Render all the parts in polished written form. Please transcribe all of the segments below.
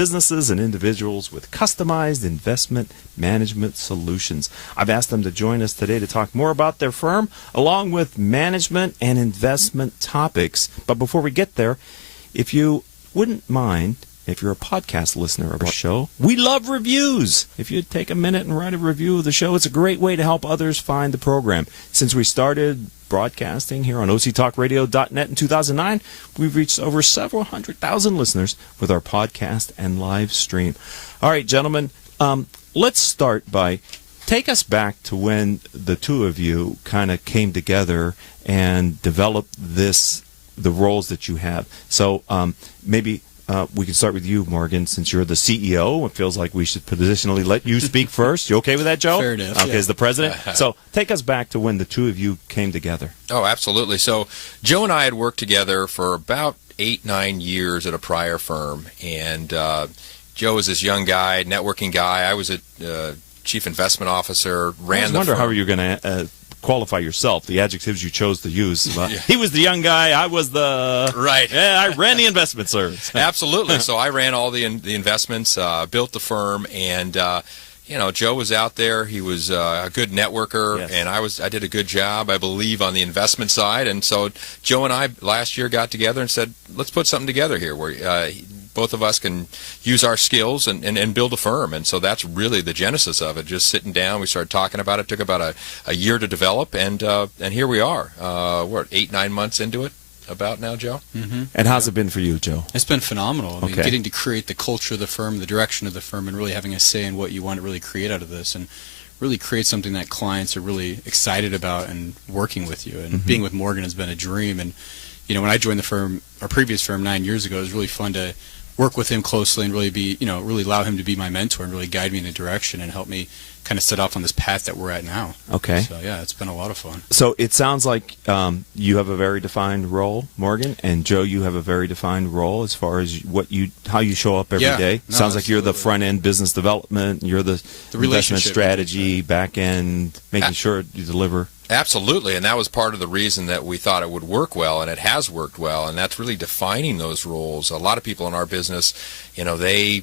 businesses and individuals with customized investment management solutions. I've asked them to join us today to talk more about their firm, along with management and investment topics. But before we get there, if you wouldn't mind, if you're a podcast listener of our show, we love reviews. If you'd take a minute and write a review of the show, it's a great way to help others find the program. Since we started broadcasting here on octalkradio.net in 2009, we've reached over several 100,000 listeners with our podcast and live stream. All right, gentlemen, let's start by take us back to when the two of you kind of came together and developed the roles that you have. So maybe we can start with you, Morgan, since you're the CEO. It feels like we should positionally let you speak first. You okay with that, Joe? Fair enough. Okay, as the president. So take us back to when the two of you came together. Oh, absolutely. So Joe and I had worked together for about 8-9 years at a prior firm. And Joe was this young guy, networking guy. I was a chief investment officer, ran the I wonder firm. how you're going to qualify yourself, the adjectives you chose to use. He was the young guy, I was the... Right. Yeah, I ran the investment service. Absolutely. So I ran all the investments, built the firm, and Joe was out there. He was a good networker, yes. And I did a good job, I believe, on the investment side. And so Joe and I last year got together and said, let's put something together here where both of us can use our skills and build a firm. And so that's really the genesis of it. Just sitting down, we started talking about it. It took about a year to develop, and here we are. We're 8-9 months into it about now, Joe. Mm-hmm. And how's it been for you, Joe? It's been phenomenal. I mean, Okay. getting to create the culture of the firm, the direction of the firm, and really having a say in what you want to really create out of this, and really create something that clients are really excited about and working with you. And being with Morgan has been a dream. And when I joined the firm, our previous firm 9 years ago, it was really fun to work with him closely and really be, really allow him to be my mentor and really guide me in a direction and help me kind of set off on this path that we're at now. Okay. So yeah, it's been a lot of fun. So it sounds like you have a very defined role, Morgan, and Joe, you have a very defined role as far as how you show up every day. No, Sounds like you're the absolutely. front end business development, you're the investment relationship strategy, back end, making sure you deliver. Absolutely, and that was part of the reason that we thought it would work well, and it has worked well, and that's really defining those roles. A lot of people in our business, they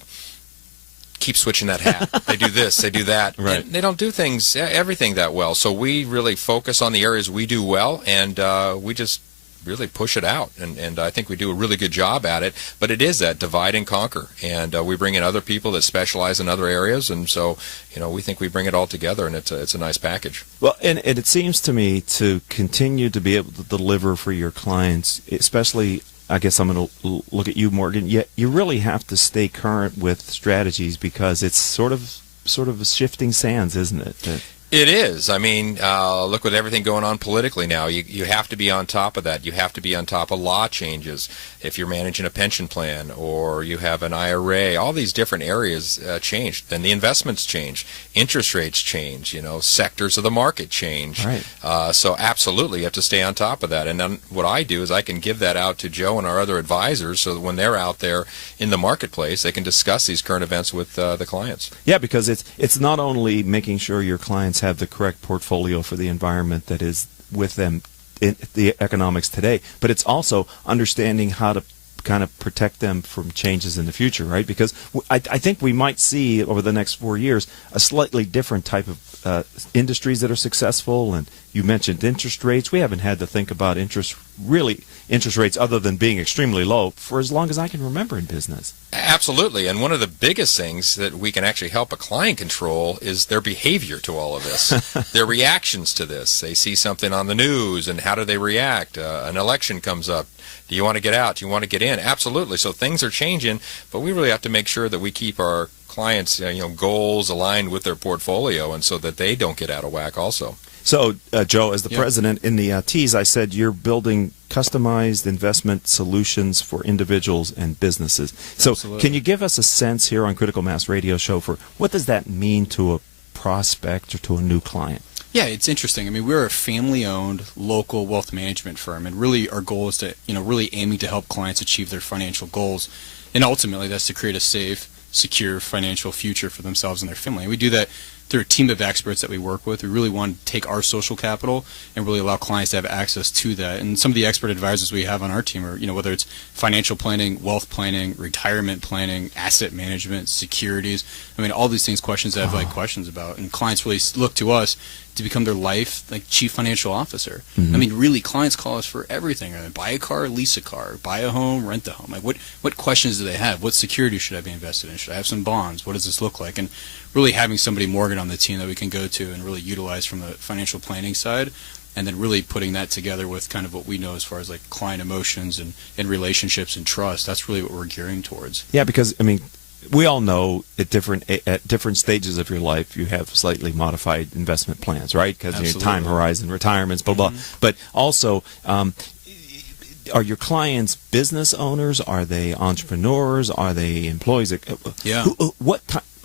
keep switching that hat. They do this, they do that. Right. And they don't do everything that well. So we really focus on the areas we do well, and we just really push it out. And I think we do a really good job at it. But it is that divide and conquer. And we bring in other people that specialize in other areas. And so, we think we bring it all together, and it's a nice package. Well, and it seems to me to continue to be able to deliver for your clients, especially, I guess I'm going to look at you, Morgan. You really have to stay current with strategies because it's sort of shifting sands, isn't it? It is. I mean, look with everything going on politically now. You have to be on top of that. You have to be on top of law changes. If you're managing a pension plan or you have an IRA, all these different areas change. Then the investments change. Interest rates change. Sectors of the market change. Right. So absolutely, you have to stay on top of that. And then what I do is I can give that out to Joe and our other advisors so that when they're out there in the marketplace, they can discuss these current events with the clients. Yeah, because it's not only making sure your clients have the correct portfolio for the environment that is with them in the economics today, but it's also understanding how to kind of protect them from changes in the future, right? Because I think we might see over the next 4 years a slightly different type of industries that are successful. And you mentioned interest rates. We haven't had to think about interest rates other than being extremely low for as long as I can remember in business. Absolutely. And one of the biggest things that we can actually help a client control is their behavior to all of this, their reactions to this. They see something on the news, and how do they react? An election comes up. Do you want to get out? Do you want to get in? Absolutely. So things are changing, but we really have to make sure that we keep our clients' goals aligned with their portfolio, and so that they don't get out of whack also. So, Joe, as the president, in the tease, I said you're building customized investment solutions for individuals and businesses. So Absolutely. Can you give us a sense here on Critical Mass Radio Show for what does that mean to a prospect or to a new client? Yeah, it's interesting. I mean, we're a family-owned local wealth management firm, and really our goal is to, really aiming to help clients achieve their financial goals, and ultimately that's to create a safe, secure financial future for themselves and their family. And we do that they're a team of experts that we work with. We really want to take our social capital and really allow clients to have access to that. And some of the expert advisors we have on our team are, whether it's financial planning, wealth planning, retirement planning, asset management, securities. I mean, all these things, questions that I have questions about. And clients really look to us to become their life chief financial officer. Mm-hmm. I mean, really, clients call us for everything. I mean, buy a car, lease a car, buy a home, rent a home. Like, what questions do they have? What security should I be invested in? Should I have some bonds? What does this look like? And really having somebody, Morgan, on the team that we can go to and really utilize from the financial planning side, and then really putting that together with kind of what we know as far as client emotions and relationships and trust. That's really what we're gearing towards. Yeah, because, I mean, we all know at different stages of your life you have slightly modified investment plans, right? Because your time horizon, retirements, blah, blah. But also, are your clients business owners? Are they entrepreneurs? Are they employees? Yeah.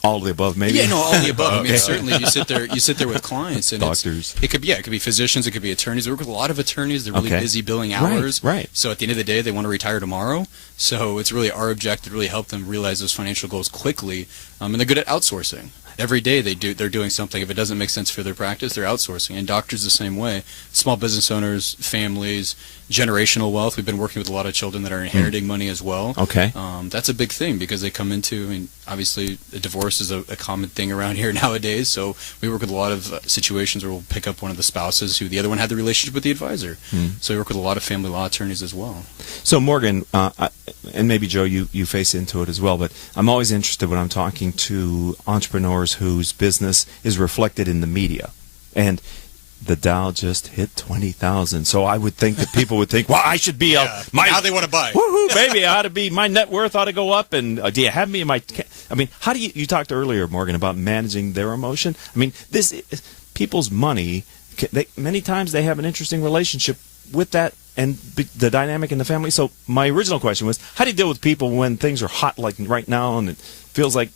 All of the above, maybe. Yeah, no, all of the above. I mean, certainly you sit there with clients and doctors. It could be physicians, it could be attorneys. We work with a lot of attorneys. They're really busy billing hours. Right. So at the end of the day, they want to retire tomorrow. So it's really our objective to really help them realize those financial goals quickly. And they're good at outsourcing. Every day they're doing something. If it doesn't make sense for their practice, they're outsourcing. And doctors the same way. Small business owners, families, generational wealth. We've been working with a lot of children that are inheriting money as well. Okay. That's a big thing because they come into, I mean, obviously a divorce is a common thing around here nowadays. So we work with a lot of situations where we'll pick up one of the spouses who the other one had the relationship with the advisor. So we work with a lot of family law attorneys as well. So Morgan, and maybe Joe, you face into it as well, but I'm always interested when I'm talking to entrepreneurs whose business is reflected in the media. And the Dow just hit 20,000. So I would think that people would think, well, I should be now they want to buy. Woohoo, baby, I ought to be, my net worth ought to go up. And do you have me in my, I mean, how do you talked earlier, Morgan, about managing their emotion? I mean, this people's money, many times they have an interesting relationship with that and the dynamic in the family. So my original question was, how do you deal with people when things are hot like right now and it feels like,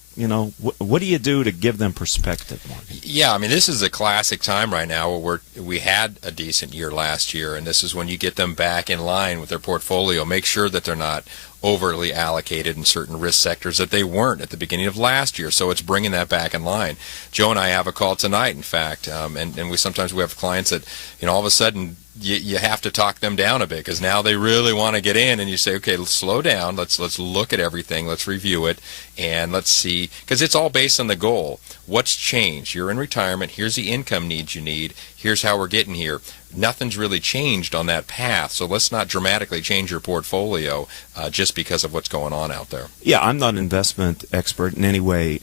what do you do to give them perspective, Morgan? Yeah, I mean, this is a classic time right now where we had a decent year last year, and this is when you get them back in line with their portfolio. Make sure that they're not overly allocated in certain risk sectors that they weren't at the beginning of last year. So it's bringing that back in line. Joe and I have a call tonight, in fact, and we sometimes have clients that, all of a sudden, you have to talk them down a bit because now they really want to get in, and you say, okay, let's slow down. Let's look at everything. Let's review it, and let's see, because it's all based on the goal. What's changed? You're in retirement. Here's the income needs you need. Here's how we're getting here. Nothing's really changed on that path, so let's not dramatically change your portfolio just because of what's going on out there. Yeah, I'm not an investment expert in any way,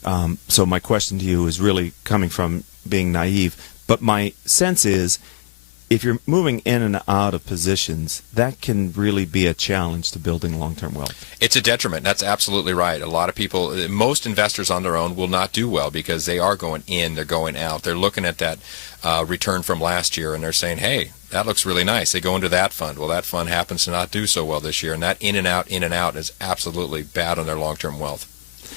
so my question to you is really coming from being naive, but my sense is, if you're moving in and out of positions, that can really be a challenge to building long-term wealth. It's a detriment. That's absolutely right. A lot of people, most investors on their own will not do well because they are going in, they're going out. They're looking at that return from last year and they're saying, hey, that looks really nice. They go into that fund. Well, that fund happens to not do so well this year, and that in and out is absolutely bad on their long-term wealth.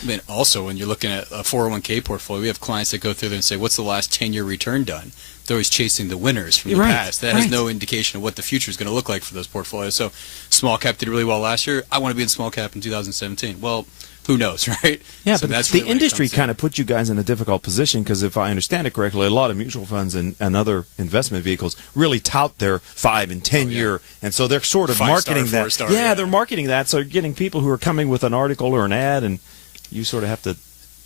I mean, also, when you're looking at a 401k portfolio, we have clients that go through there and say, what's the last 10-year return done? They're always chasing the winners from the past. That has no indication of what the future is going to look like for those portfolios. So small cap did really well last year. I want to be in small cap in 2017. Well, who knows, right? Yeah, so but that's the really industry kind of put you guys in a difficult position because if I understand it correctly, a lot of mutual funds and other investment vehicles really tout their 5 and 10 year, and so they're sort of marketing that. They're marketing that, so you're getting people who are coming with an article or an ad, and you sort of have to.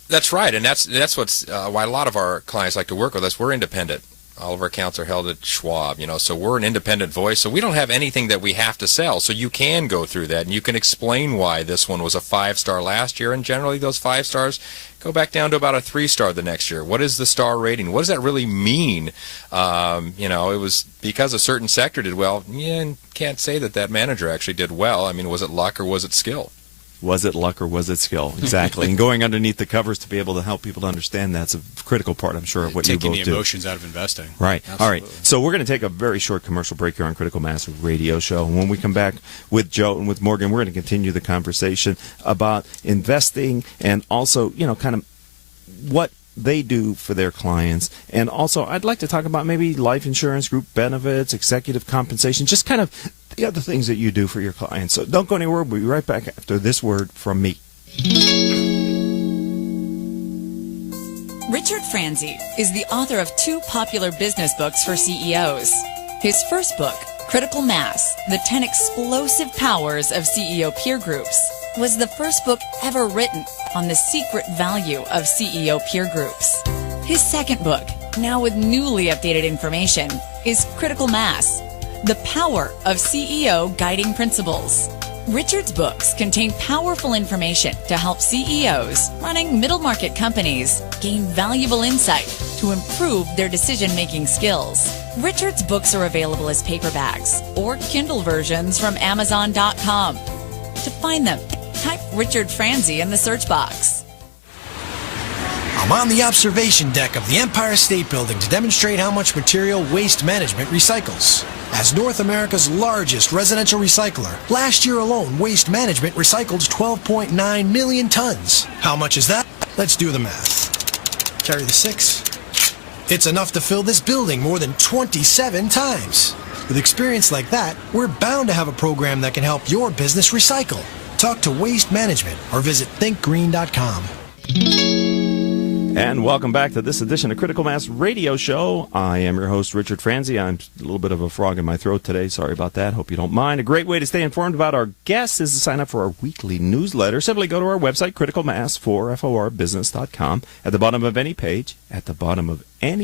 That's right, and that's what's why a lot of our clients like to work with us. We're independent. All of our accounts are held at Schwab, so we're an independent voice, so we don't have anything that we have to sell. So you can go through that, and you can explain why this one was a 5-star last year, and generally those 5 stars go back down to about a 3-star the next year. What is the star rating? What does that really mean? It was because a certain sector did well. Yeah, can't say that manager actually did well. I mean, was it luck or was it skill? Was it luck or was it skill? Exactly. And going underneath the covers to be able to help people to understand that's a critical part, I'm sure, of what you both do. Taking the emotions out of investing. Right. Absolutely. All right. So we're going to take a very short commercial break here on Critical Mass Radio Show. And when we come back with Joe and with Morgan, we're going to continue the conversation about investing and also, kind of what they do for their clients. And also, I'd like to talk about maybe life insurance, group benefits, executive compensation, just kind of the other things that you do for your clients. So don't go anywhere. We'll be right back after this word from me. Richard Franzi is the author of 2 popular business books for CEOs. His first book, Critical Mass, The 10 Explosive Powers of CEO Peer Groups, was the first book ever written on the secret value of CEO peer groups. His second book, now with newly updated information, is Critical Mass, The Power of CEO Guiding Principles. Richard's books contain powerful information to help CEOs running middle market companies gain valuable insight to improve their decision-making skills. Richard's books are available as paperbacks or Kindle versions from Amazon.com. To find them, type Richard Franzi in the search box. I'm on the observation deck of the Empire State Building to demonstrate how much material Waste Management recycles. As North America's largest residential recycler, last year alone, Waste Management recycled 12.9 million tons. How much is that? Let's do the math. Carry the 6. It's enough to fill this building more than 27 times. With experience like that, we're bound to have a program that can help your business recycle. Talk to Waste Management or visit thinkgreen.com. And welcome back to this edition of Critical Mass Radio Show. I am your host, Richard Franzi. I'm a little bit of a frog in my throat today. Sorry about that. Hope you don't mind. A great way to stay informed about our guests is to sign up for our weekly newsletter. Simply go to our website, criticalmass4forbusiness.com. At the bottom of any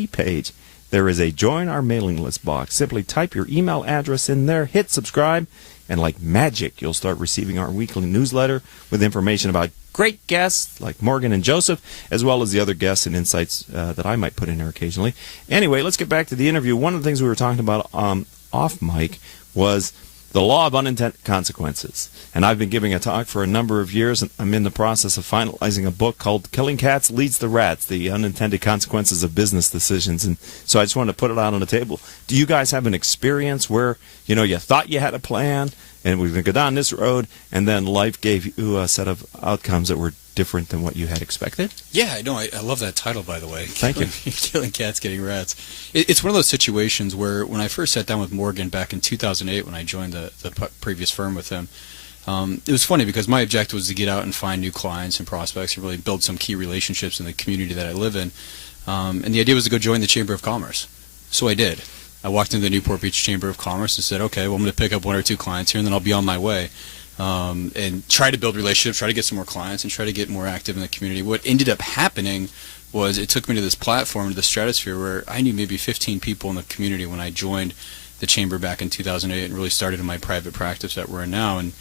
page, there is a Join Our Mailing List box. Simply type your email address in there, hit subscribe, and like magic, you'll start receiving our weekly newsletter with information about great guests like Morgan and Joseph, as well as the other guests and insights that I might put in there occasionally. Anyway, let's get back to the interview. One of the things we were talking about off mic was the law of unintended consequences. And I've been giving a talk for a number of years, and I'm in the process of finalizing a book called Killing Cats Leads the Rats, The Unintended Consequences of Business Decisions. And so I just wanted to put it out on the table. Do you guys have an experience where, you thought you had a plan, and we're going to go down this road, and then life gave you a set of outcomes that were different than what you had expected? Yeah, I know. I love that title, by the way. Thank you. Killing Cats, Getting Rats. It's one of those situations where when I first sat down with Morgan back in 2008 when I joined the previous firm with him, it was funny because my objective was to get out and find new clients and prospects and really build some key relationships in the community that I live in. And the idea was to go join the Chamber of Commerce. So I did. I walked into the Newport Beach Chamber of Commerce and said, okay, well, I'm going to pick up 1 or 2 clients here and then I'll be on my way. And try to build relationships, try to get some more clients, and try to get more active in the community. What ended up happening was it took me to this platform, to the stratosphere, where I knew maybe 15 people in the community when I joined the chamber back in 2008 and really started in my private practice that we're in now. And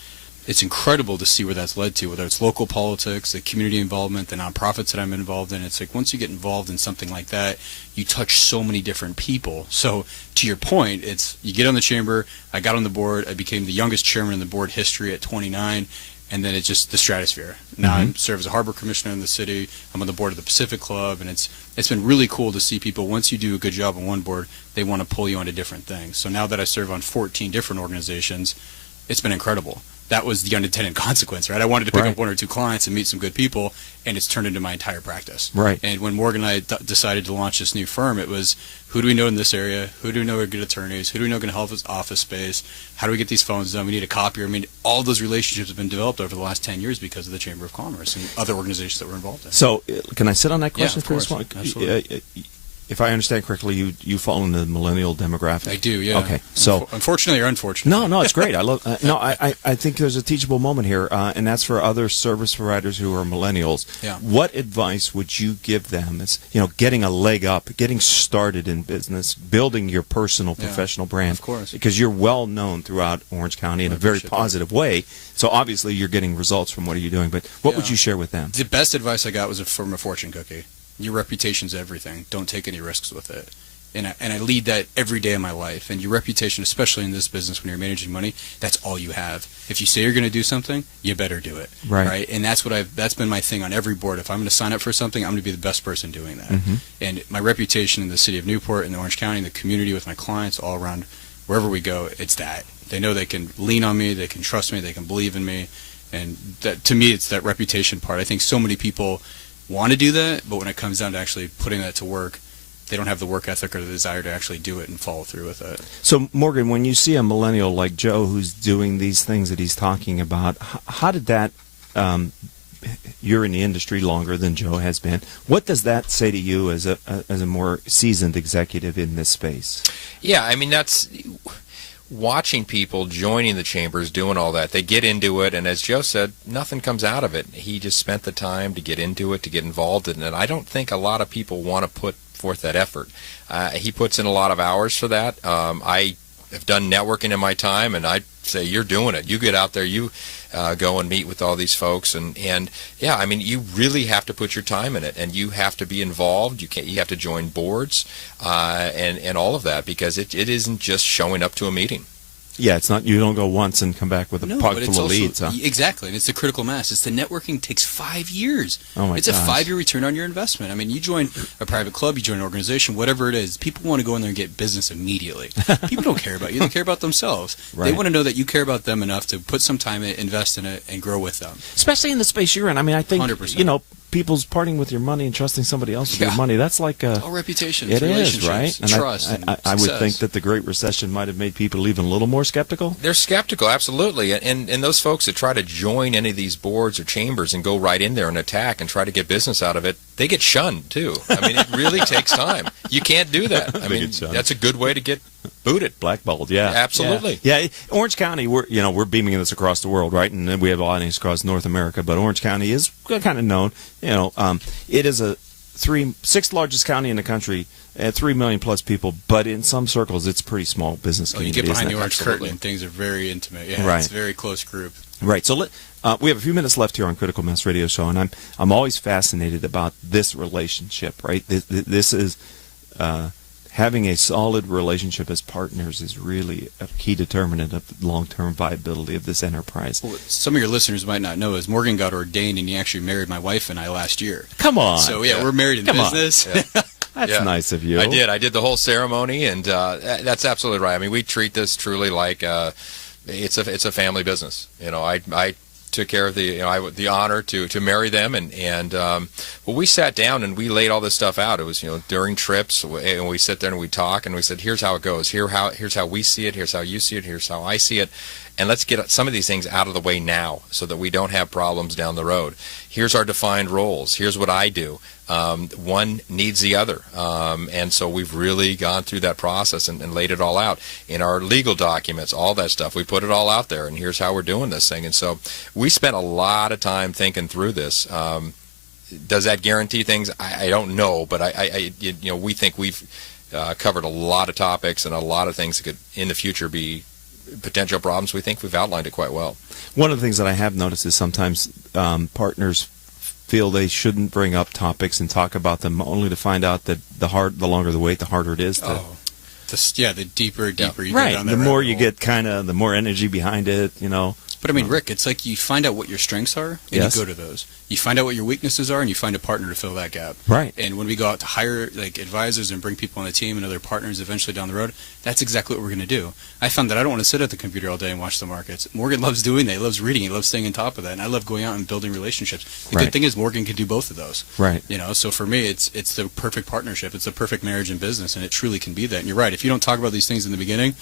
it's incredible to see where that's led to, whether it's local politics, the community involvement, the nonprofits that I'm involved in. It's like once you get involved in something like that, you touch so many different people. So to your point, it's you get on the chamber, I got on the board, I became the youngest chairman in the board history at 29, and then it's just the stratosphere. Now I serve as a harbor commissioner in the city, I'm on the board of the Pacific Club, and it's been really cool to see people, once you do a good job on one board, they want to pull you onto different things. So now that I serve on 14 different organizations, it's been incredible. That was the unintended consequence, right? I wanted to pick up 1 or 2 clients and meet some good people, and it's turned into my entire practice. Right. And when Morgan and I decided to launch this new firm, it was, who do we know in this area? Who do we know are good attorneys? Who do we know can help us office space? How do we get these phones done? We need a copier. I mean, all those relationships have been developed over the last 10 years because of the Chamber of Commerce and other organizations that we're involved in. So, can I sit on that question for this one? Absolutely. If I understand correctly, you fall in the millennial demographic. I do, yeah. Okay, so unfortunately or unfortunately. No, it's great. I love. I think there's a teachable moment here, and that's for other service providers who are millennials. Yeah. What advice would you give them? As getting a leg up, getting started in business, building your personal professional brand. Of course, because you're well known throughout Orange County in a very positive way. So obviously you're getting results from what are you doing. But what would you share with them? The best advice I got was from a fortune cookie. Your reputation's everything. Don't take any risks with it. And I lead that every day of my life. And your reputation, especially in this business when you're managing money, that's all you have. If you say you're going to do something, you better do it. Right? And that's been my thing on every board. If I'm going to sign up for something, I'm going to be the best person doing that. And my reputation in the city of Newport, in the Orange County, in the community with my clients all around, wherever we go, it's that. They know they can lean on me, they can trust me, they can believe in me. And that, to me, it's that reputation part. I think so many people want to do that, but when it comes down to actually putting that to work, they don't have the work ethic or the desire to actually do it and follow through with it. So, Morgan, when you see a millennial like Joe who's doing these things that he's talking about, how did that you're in the industry longer than Joe has been. What does that say to you as a more seasoned executive in this space? Yeah, I mean, that's watching people joining the chambers, doing all that. They get into it, and as Joe said, nothing comes out of it. He just spent the time to get into it, to get involved in it. I don't think a lot of people want to put forth that effort. He puts in a lot of hours for that. I have done networking in my time, and I say, you're doing it. You get out there, you go and meet with all these folks, and yeah, I mean, you really have to put your time in it, and you have to be involved. You have to join boards, and all of that, because it isn't just showing up to a meeting. Yeah, it's not, you don't go once and come back with a pot full of leads. Huh? Exactly, and it's the critical mass. It's the networking takes 5 years. Oh my It's gosh. a 5-year return on your investment. I mean, you join a private club, you join an organization, whatever it is, people want to go in there and get business immediately. People don't care about you, they care about themselves. Right. They want to know that you care about them enough to put some time in it, invest in it, and grow with them. Especially in the space you're in. I mean, I think, 100%. you know, people's parting with your money and trusting somebody else with your Yeah. money, that's like a... All reputation, It is, relationships, right? And trust, I would success. think that the Great Recession might have made people even a little more skeptical. They're skeptical, absolutely, and those folks that try to join any of these boards or chambers and go right in there and attack and try to get business out of it, they get shunned too. I mean, it really takes time. You can't do that. I They mean, get shunned. that's a good way to get booted. Blackballed, yeah. Absolutely. Yeah, Orange County, we're beaming this across the world, right? And then we have audience across North America, but Orange County is kind of known. It is a sixth largest county in the country at 3 million plus people, but in some circles it's a pretty small business You community. get behind the isn't it? orange Absolutely. curtain and things are very intimate. Yeah, Right. it's a very close group. Right. So we have a few minutes left here on Critical Mass Radio Show, and I'm always fascinated about this relationship. Right. This is having a solid relationship as partners is really a key determinant of the long-term viability of this enterprise. Well, some of your listeners might not know is Morgan got ordained and he actually married my wife and I last year. Come on. So yeah, Yeah. we're married in Come on. business. That's Yeah. nice of you. I did the whole ceremony, and that's absolutely right. I mean, we treat this truly like it's a family business. I took care of the honor to marry them, and we sat down and we laid all this stuff out. It was during trips, and we sit there and we talk, and we said, here's how it goes. Here's how we see it. Here's how you see it. Here's how I see it. And let's get some of these things out of the way now so that we don't have problems down the road. Here's our defined roles. Here's what I do. One needs the other. And so we've really gone through that process and laid it all out in our legal documents, all that stuff. We put it all out there, and here's how we're doing this thing. And so we spent a lot of time thinking through this. Does that guarantee things? I don't know, but we think we've covered a lot of topics and a lot of things that could in the future be potential problems. We think we've outlined it quite well. One of the things that I have noticed is sometimes partners feel they shouldn't bring up topics and talk about them, only to find out that the longer the wait, the harder it is to... The deeper you get Right. down that The more rabbit you hole. get the more energy behind it, But I mean, Rick, it's like you find out what your strengths are, and Yes. you go to those. You find out what your weaknesses are, and you find a partner to fill that gap. Right. And when we go out to hire advisors and bring people on the team and other partners eventually down the road, that's exactly what we're going to do. I found that I don't want to sit at the computer all day and watch the markets. Morgan loves doing that. He loves reading. He loves staying on top of that. And I love going out and building relationships. The Right. good thing is Morgan can do both of those. Right. So for me, it's the perfect partnership. It's the perfect marriage in business, and it truly can be that. And you're right. If you don't talk about these things in the beginning,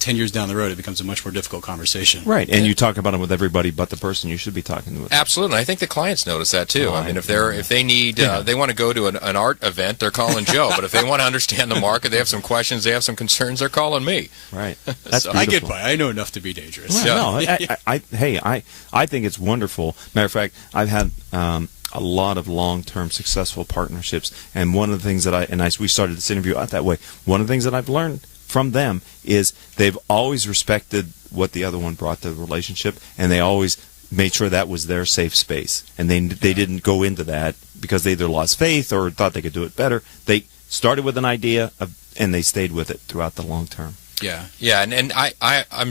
10 years down the road, it becomes a much more difficult conversation. Right, and you talk about them with everybody but the person you should be talking with. Absolutely. I think the clients notice that too. I mean, if they need they want to go to an art event, they're calling Joe. But if they want to understand the market, they have some questions, they have some concerns, they're calling me. Right. That's I get beautiful. by. I know enough to be dangerous. Well, no, I think it's wonderful. Matter of fact, I've had a lot of long-term successful partnerships, and one of the things that we started this interview out that way. One of the things that I've learned from them is they've always respected what the other one brought to the relationship, and they always made sure that was their safe space. And they didn't go into that because they either lost faith or thought they could do it better. They started with an idea and they stayed with it throughout the long term. Yeah, and I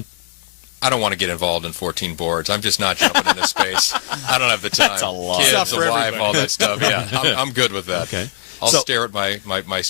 don't want to get involved in 14 boards. I'm just not jumping in this space. I don't have the time. That's a lot. Kids, It's not for a wife, everybody. all that stuff. Yeah, I'm good with that. Okay. I'll So- stare at my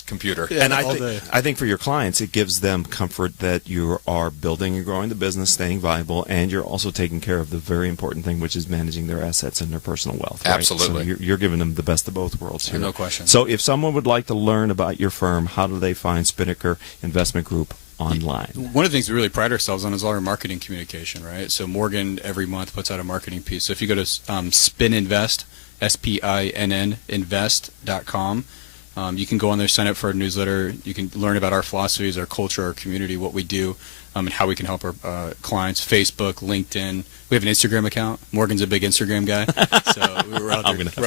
computer. Yeah. And all day. I think for your clients, it gives them comfort that you are building and growing the business, staying viable, and you're also taking care of the very important thing, which is managing their assets and their personal wealth. Right? Absolutely. So you're giving them the best of both worlds here. No question. So if someone would like to learn about your firm, how do they find Spinnaker Investment Group online. One of the things we really pride ourselves on is all our marketing communication, right? So Morgan every month puts out a marketing piece. So if you go to Spinninvest, SPINN invest.com, you can go on there, sign up for our newsletter. You can learn about our philosophies, our culture, our community, what we do, and how we can help our clients. Facebook, LinkedIn. We have an Instagram account. Morgan's a big Instagram guy, so we're out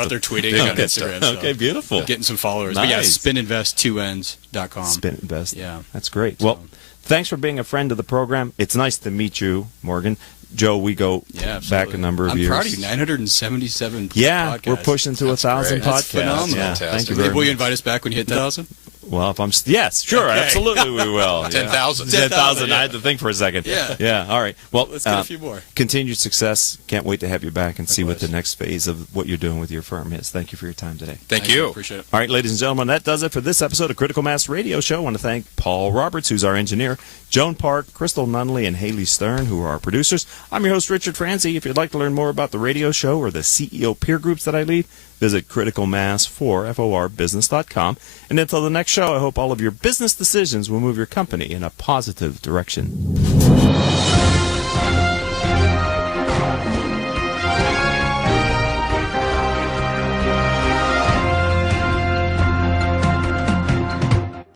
there tweeting on Instagram. So okay, beautiful. Getting some followers. Nice. But yeah, Spinninvest2ends.com. Spinninvest. Yeah. That's great. Well, thanks for being a friend of the program. It's nice to meet you, Morgan. Joe, we go back a number of years. I'm proud of you. 977 Yeah, podcasts. we're pushing to 1,000 podcasts. That's phenomenal. Yeah, thank you very Maybe will you much. invite us back when you hit 1,000? Well, if I'm yes, sure, Okay. absolutely we will. 10,000. 10,000. yeah. I had to think for a second. Yeah. All right. Well, Let's get a few more. Continued success. Can't wait to have you back and see what Likewise. the next phase of what you're doing with your firm is. Thank you for your time today. Thank you. Appreciate it. All right, ladies and gentlemen, that does it for this episode of Critical Mass Radio Show. I want to thank Paul Roberts, who's our engineer, Joan Park, Crystal Nunley, and Haley Stern, who are our producers. I'm your host, Richard Franzi. If you'd like to learn more about the radio show or the CEO peer groups that I lead, visit criticalmass4business.com. And until the next show, I hope all of your business decisions will move your company in a positive direction.